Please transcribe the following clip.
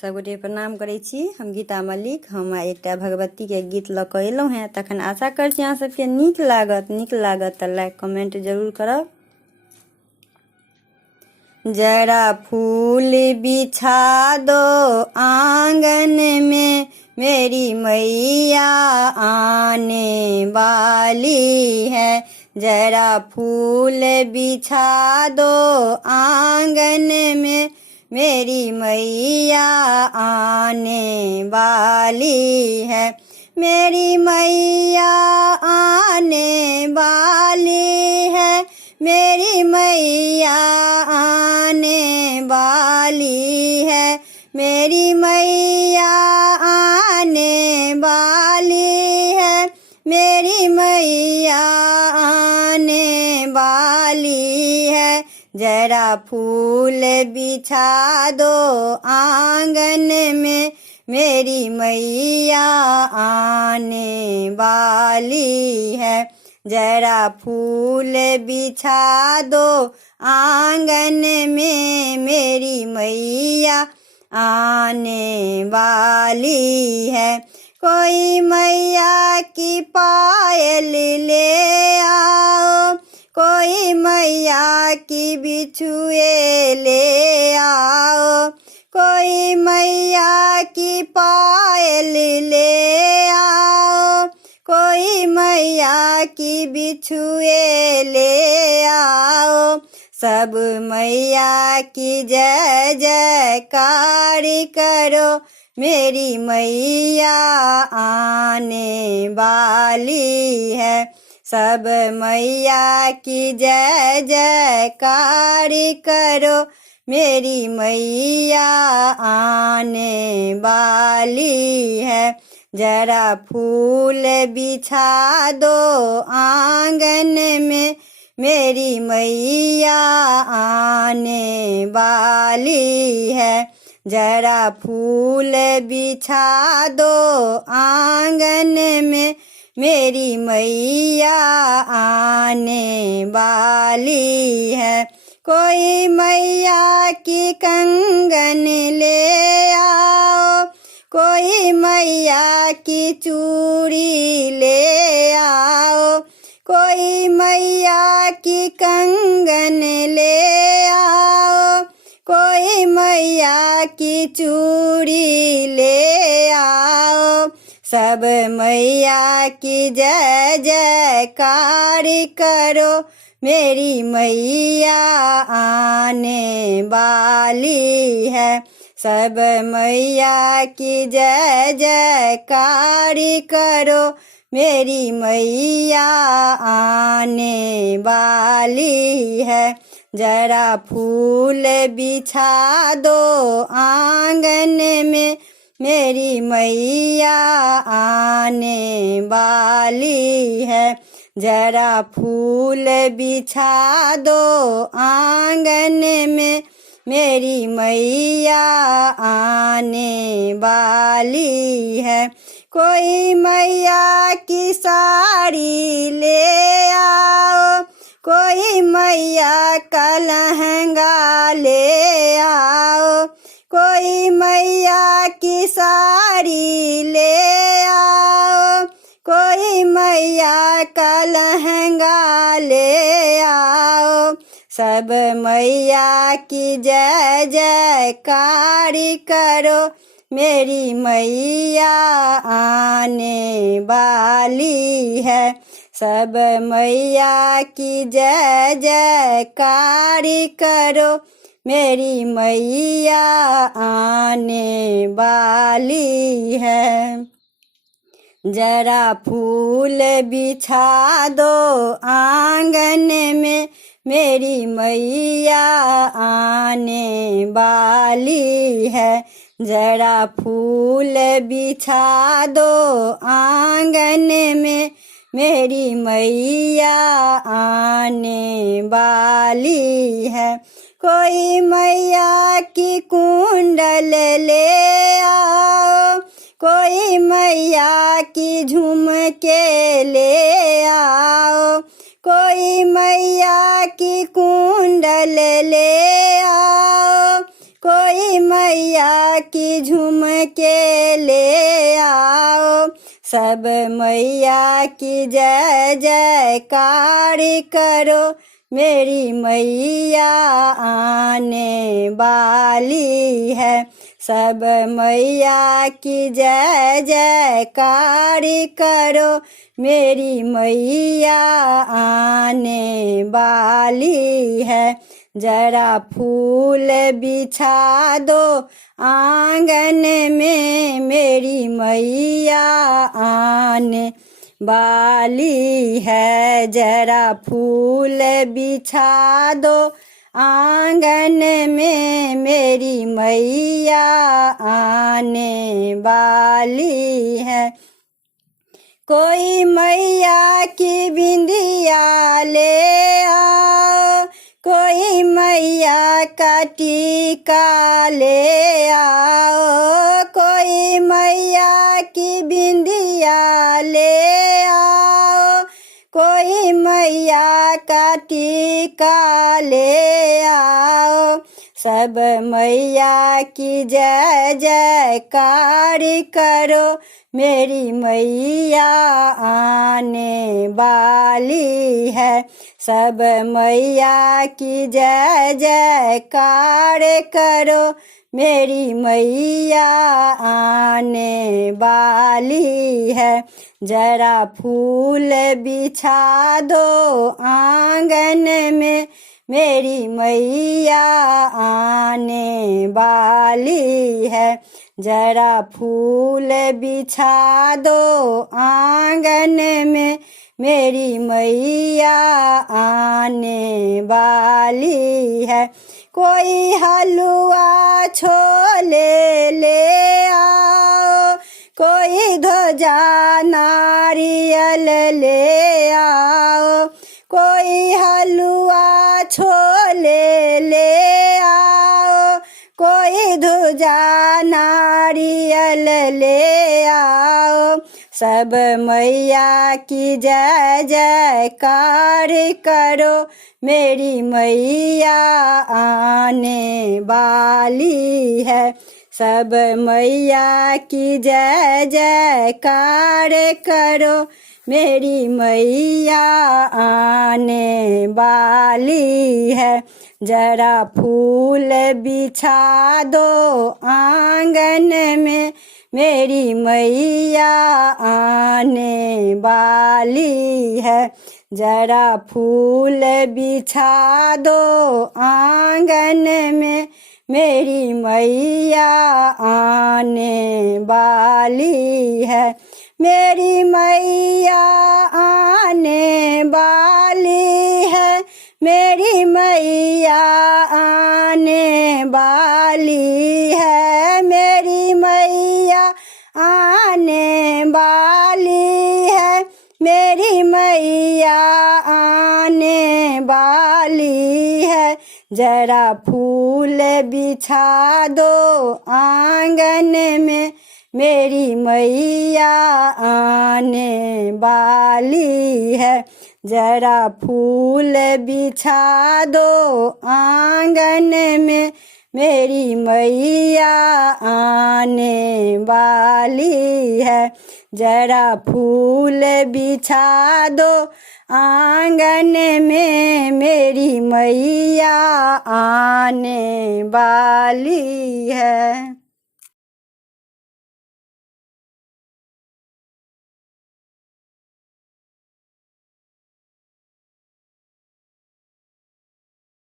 सबगोटे प्रणाम करै छी। हम गीता मलिक। हम एकटा भगवती के गीत लऽ कऽ एलहुँ हैं। तखन आशा करै छी अहाँ सबके नीक लागत तऽ लाइक कमेंट जरूर करब। जरा फूल बिछा दो आंगन में, मेरी मैया आने वाली है। जरा फूल बिछा दो आंगन में, मेरी मैया आने वाली है। मेरी मैया आने वाली है, मेरी मैया आने वाली है, मेरी मैया आने वाली है, मेरी मैया आने वाली है। जरा फूल बिछा दो आंगन में, मेरी मैया आने वाली है। जरा फूल बिछा दो आंगन में, मेरी मैया आने वाली है। कोई मैया की पायल ले आओ, कोई मैया की बिछुए ले आओ, कोई मैया की पायल ले आओ, कोई मैया की बिछुए ले आओ। सब मैया की जय जयकार करो, मेरी मैया आने वाली है। सब मैया की जय जयकार करो, मेरी मैया आने वाली है। जरा फूल बिछा दो आंगन में, मेरी मैया आने वाली है। जरा फूल बिछा दो आंगन में, मेरी मैया आने वाली है। कोई मैया की कंगन ले आओ, कोई मैया की चूड़ी ले आओ, कोई मैया की कंगन ले आओ, कोई मैया की चूड़ी ले आओ। सब मैया की जय जयकार करो, मेरी मैया आने वाली है। सब मैया की जय जयकार करो, मेरी मैया आने वाली है। जरा फूल बिछा दो आंगन में, मेरी मैया आने वाली है। जरा फूल बिछा दो आंगन में, मेरी मैया आने वाली है। कोई मैया की साड़ी ले आओ, कोई मैया का लहंगा ले आओ, कोई मैया की साड़ी ले आओ, कोई मैया का लहंगा ले आओ। सब मैया की जय जयकार करो, मेरी मैया आने वाली है। सब मैया की जय जयकार करो, मेरी मैया आने वाली है। जरा फूल बिछा दो आंगन में, मेरी मैया आने वाली है। जरा फूल बिछा दो आंगन में, मेरी मैया आने वाली है। कोई मैया की कुंडल ले आओ, कोई मैया की झुमके ले आओ, कोई मैया की कुंडल ले आओ, कोई मैया की झूम के ले आओ, सब मैया की जय जयकार करो, मेरी मैया आने वाली है। सब मैया की जय जयकार करो, मेरी मैया आने वाली है। जरा फूल बिछा दो आंगन में, मेरी मैया आने वाली है। जरा फूल बिछा दो आंगन में, मेरी मैया आने वाली है। कोई मैया की बिंदिया ले आओ, कोई मैया का टीका ले आओ, कोई मैया की बिंदिया ले आओ, कोई मैया का टीका ले आओ, सब मैया की जय जयकार करो, मेरी मैया आने वाली है। सब मैया की जय जयकार करो, मेरी मैया आने वाली है। जरा फूल बिछा दो आंगन में, मेरी मैया आने वाली है। जरा फूल बिछा दो आंगन में, मेरी मैया आने वाली है। कोई हलवा छोले ले आओ, कोई ध्वजा नारियल ले आओ, कोई हलवा छोले ले आओ, कोई ध्वजा नारियल ले आओ, सब मैया की जय जयकार करो, मेरी मैया आने वाली है। सब मैया की जय जयकार करो, मेरी मैया आने वाली है। जरा फूल बिछा दो आंगन में, मेरी मैया आने वाली है। जरा फूल बिछा दो आंगन में, मेरी मैया आने वाली है। मेरी मैया आने वाली है, मेरी मैया आने वाली है, मेरी मैया आने वाली है, मेरी मैया आने वाली है। जरा फूल बिछा दो आंगन में, मेरी मैया आने वाली है। जरा फूल बिछा दो आंगन में, मेरी मैया आने वाली है। जरा फूल बिछा दो आंगन में, मेरी मैया आने वाली है।